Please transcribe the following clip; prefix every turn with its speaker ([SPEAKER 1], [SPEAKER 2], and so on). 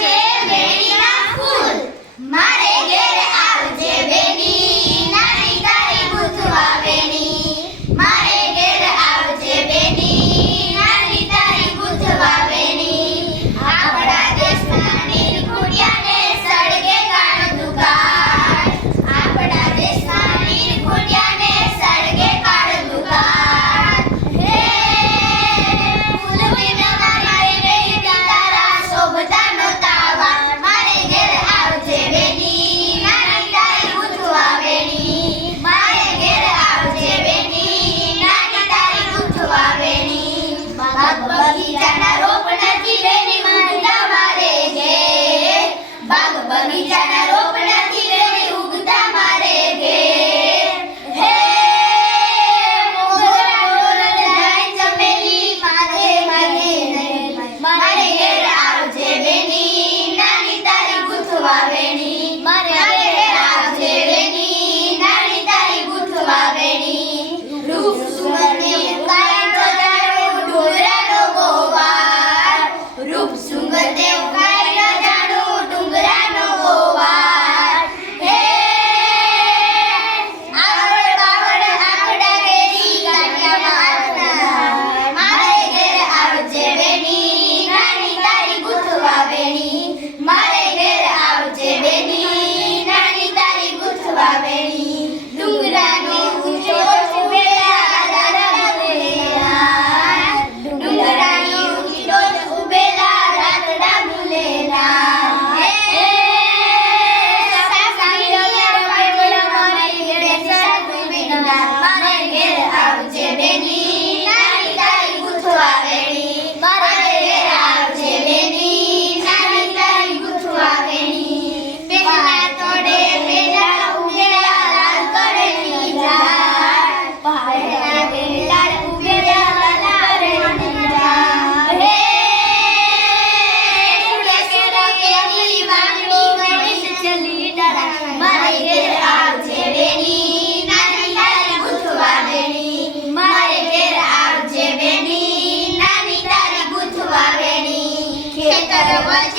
[SPEAKER 1] છે મેરીના ફૂલ. મારે regenerate. Yeah.